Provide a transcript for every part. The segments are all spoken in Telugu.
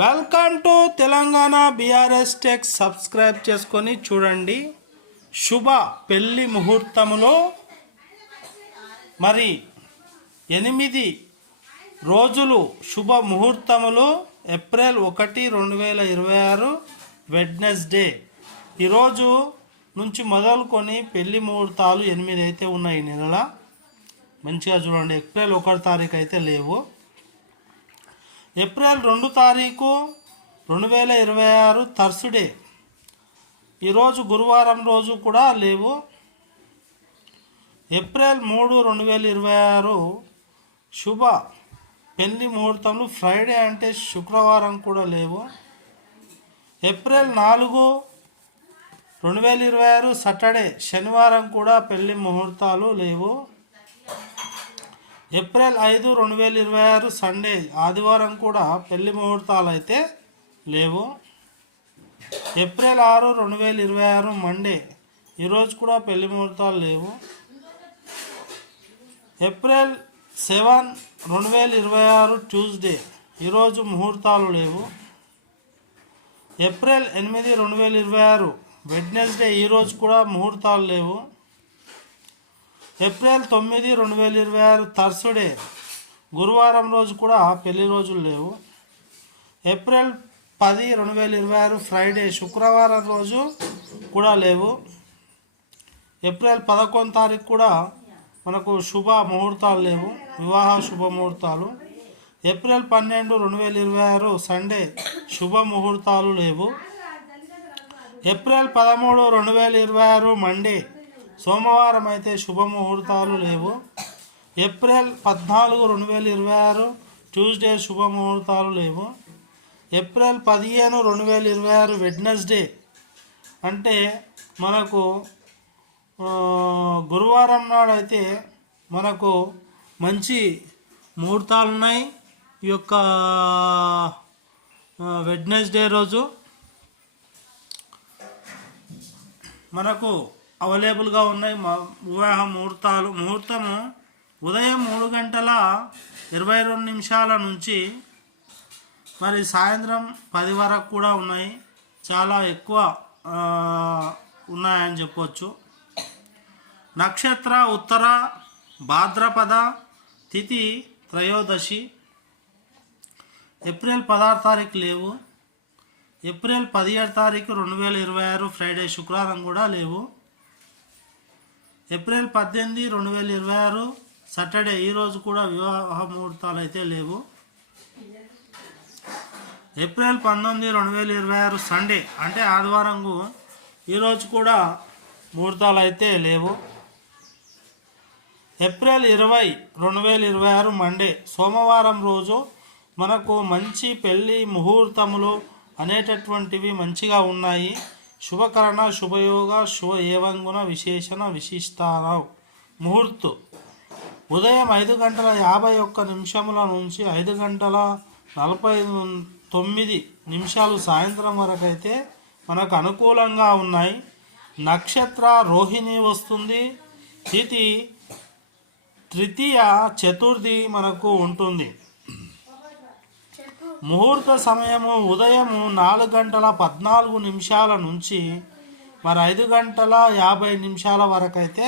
Welcome to Telangana BRS tech. Subscribe చేసుకొని చూడండి. శుభ పెళ్లి ముహూర్తములో మరి 8 రోజులు శుభ ముహూర్తములు. April 1, 2026 Wednesday. ఈరోజు నుంచి మొదలుకొని పెళ్లి ముహూర్తాలు 8 అయితే ఉన్నాయి. ఈ నెల మంచిగా చూడండి. ఏప్రిల్ 1 తారీఖు అయితే లేవు. ఏప్రిల్ 2 తారీఖు 2026 థర్స్డే, ఈరోజు గురువారం రోజు కూడా లేవు. ఏప్రిల్ 3, 2026 శుభ పెళ్లి ముహూర్తంలో ఫ్రైడే అంటే శుక్రవారం కూడా లేవు. ఏప్రిల్ 4, 2026 సాటర్డే శనివారం కూడా పెళ్లి ముహూర్తాలు లేవు. ఏప్రిల్ 5, 2026 సండే ఆదివారం కూడా పెళ్లి ముహూర్తాలు అయితే లేవు. ఏప్రిల్ 6, 2026 మండే ఈరోజు కూడా పెళ్లి ముహూర్తాలు లేవు. ఏప్రిల్ 7, 2026 ట్యూస్డే ఈరోజు ముహూర్తాలు లేవు. ఏప్రిల్ 8, 2026 వెడ్నెస్డే ఈరోజు కూడా ముహూర్తాలు లేవు. ఏప్రిల్ 9, 2026 థర్స్డే గురువారం రోజు కూడా పెళ్లి రోజులు లేవు. ఏప్రిల్ 10, 2026 ఫ్రైడే శుక్రవారం రోజు కూడా లేవు. ఏప్రిల్ 11 తారీఖు కూడా మనకు శుభ ముహూర్తాలు లేవు, వివాహ శుభ ముహూర్తాలు. ఏప్రిల్ 12, 2026 సండే శుభ ముహూర్తాలు లేవు. ఏప్రిల్ 13, 2026 మండే సోమవారం అయితే శుభముహూర్తాలు లేవు. ఏప్రిల్ 14, 2026 ట్యూస్డే శుభముహూర్తాలు లేవు. ఏప్రిల్ 15, 2026 వెడ్నెస్డే అంటే మనకు గురువారం నాడు అయితే మనకు మంచి ముహూర్తాలు ఉన్నాయి. ఈ యొక్క వెడ్నెస్డే రోజు మనకు అవైలబుల్గా ఉన్నాయి వివాహ ముహూర్తము ఉదయం 3:22 నుంచి మరి సాయంత్రం 10 వరకు కూడా ఉన్నాయి. చాలా ఎక్కువ ఉన్నాయని చెప్పవచ్చు. నక్షత్ర ఉత్తర భాద్రపద, తిథి త్రయోదశి. ఏప్రిల్ 16 తారీఖు లేవు. ఏప్రిల్ 17 తారీఖు 2026 ఫ్రైడే శుక్రవారం కూడా లేవు. ఏప్రిల్ 18, 2026 సాటర్డే ఈరోజు కూడా వివాహ ముహూర్తాలు అయితే లేవు. ఏప్రిల్ 19, 2026 సండే అంటే ఆదివారంకు ఈరోజు కూడా ముహూర్తాలు అయితే లేవు. ఏప్రిల్ 20, 2026 మండే సోమవారం రోజు మనకు మంచి పెళ్లి ముహూర్తములు అనేటటువంటివి మంచిగా ఉన్నాయి. శుభకరణ, శుభయోగ, శుభ ఏవంగుణ, విశేషణ, విశిష్టాన ముహూర్తు ఉదయం 5:51 నుంచి 5:49 సాయంత్రం వరకు అయితే మనకు అనుకూలంగా ఉన్నాయి. నక్షత్ర రోహిణి వస్తుంది. తిథి తృతీయ చతుర్థి మనకు ఉంటుంది. ముహూర్త సమయము ఉదయం 4:14 నుంచి మరి 5:50 వరకు అయితే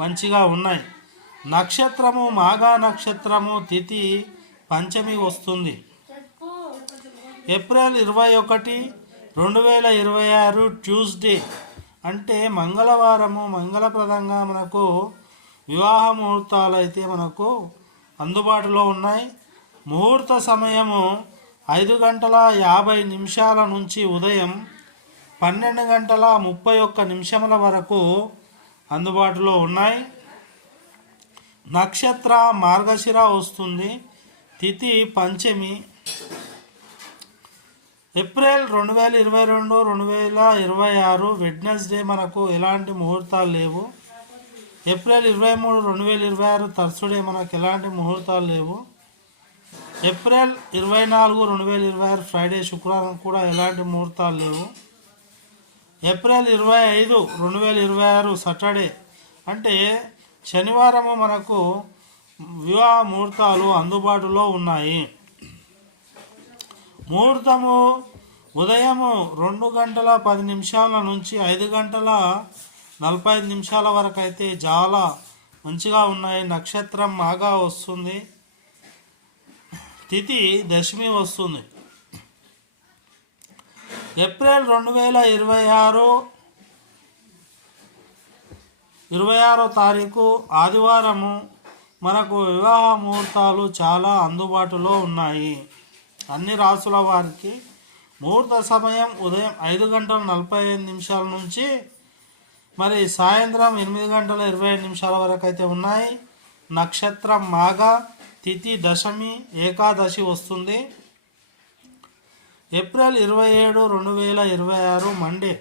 మంచిగా ఉన్నాయి. నక్షత్రము మాఘా నక్షత్రము, తిథి పంచమి వస్తుంది. ఏప్రిల్ 21, 2026 ట్యూస్డే అంటే మంగళవారము మంగళప్రదంగా మనకు వివాహ ముహూర్తాలు అయితే మనకు అందుబాటులో ఉన్నాయి. ముహూర్త సమయము 5:50 నుంచి ఉదయం 12:31 వరకు అందుబాటులో ఉన్నాయి. నక్షత్ర మార్గశిర వస్తుంది. తిథి పంచమి. ఏప్రిల్ 2022, 2026 వెడ్నెస్డే మనకు ఎలాంటి ముహూర్తాలు లేవు. ఏప్రిల్ 23, 2026 థర్స్డే మనకు ఎలాంటి ముహూర్తాలు లేవు. ఏప్రిల్ 24, 2026 ఫ్రైడే శుక్రవారం కూడా ఎలాంటి ముహూర్తాలు లేవు. ఏప్రిల్ 25, 2026 సాటర్డే అంటే శనివారము మనకు వివాహ ముహూర్తాలు అందుబాటులో ఉన్నాయి. ముహూర్తము ఉదయము 2 గంటల 10 నిమిషాల నుంచి 5 గంటల 45 నిమిషాల వరకు అయితే చాలా మంచిగా ఉన్నాయి. నక్షత్రం మాగా వస్తుంది, తిథి దశమి వస్తుంది. ఏప్రిల్ 26 తారీఖు ఆదివారము మనకు వివాహ ముహూర్తాలు చాలా అందుబాటులో ఉన్నాయి. అన్ని రాసుల వారికి ముహూర్త సమయం ఉదయం 5 గంటల 45 నిమిషాల నుంచి మరి సాయంత్రం 8 గంటల 25 నిమిషాల వరకు అయితే ఉన్నాయి. నక్షత్రం మాఘ, తిథి దశమి ఏకాదశి వస్తుంది. ఏప్రిల్ 27, 2026 మండే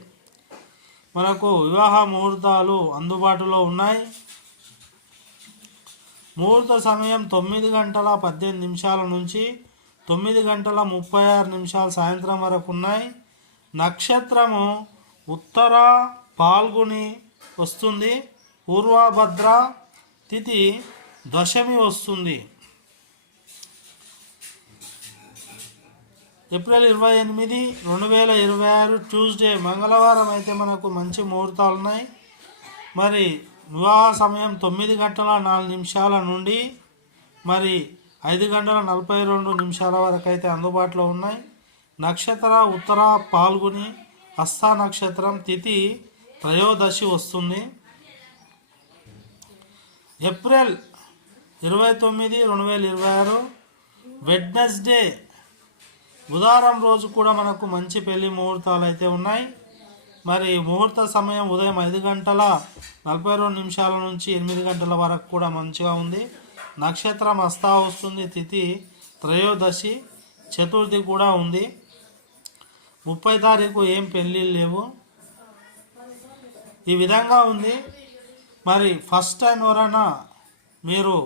మనకు వివాహ ముహూర్తాలు అందుబాటులో ఉన్నాయి. ముహూర్త సమయం 9 గంటల 18 నిమిషాల నుంచి 9 గంటల 36 నిమిషాలు సాయంత్రం వరకు ఉన్నాయి. నక్షత్రము ఉత్తర పాల్గొని వస్తుంది. పూర్వభద్ర, తిథి దశమి వస్తుంది. ఏప్రిల్ 28, 2026 ట్యూస్డే మంగళవారం అయితే మనకు మంచి ముహూర్తాలు ఉన్నాయి. మరి వివాహ సమయం 9 గంటల 4 నిమిషాల నుండి మరి 5 గంటల 42 నిమిషాల వరకు అయితే అందుబాటులో ఉన్నాయి. నక్షత్ర ఉత్తర పాల్గొని హస్త నక్షత్రం, తిథి త్రయోదశి వస్తుంది. ఏప్రిల్ 29, 2026 వెడ్నెస్డే బుధవారం రోజు కూడా మనకు మంచి పెళ్లి ముహూర్తాలు అయితే ఉన్నాయి. మరి ముహూర్త సమయం ఉదయం 5 గంటల 42 నిమిషాల నుంచి 8 గంటల వరకు కూడా మంచిగా ఉంది. నక్షత్రం హస్త వస్తుంది, తిథి త్రయోదశి, చతుర్థి కూడా ఉంది. 30 తారీఖు ఏం పెళ్ళిళ్ళు లేవు. ఈ విధంగా ఉంది. మరి ఫస్ట్ టైం ఎవరైనా మీరు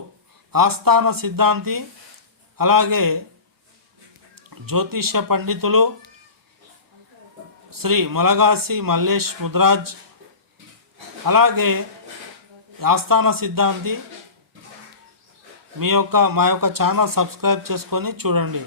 ఆస్థాన సిద్ధాంతి, అలాగే జ్యోతిష్య పండితులు శ్రీ మలగాసి మల్లేష్ ముద్రాజ్, అలాగే ఆస్థాన సిద్ధాంతి మా యొక్క ఛానల్ సబ్స్క్రైబ్ చేసుకొని చూడండి.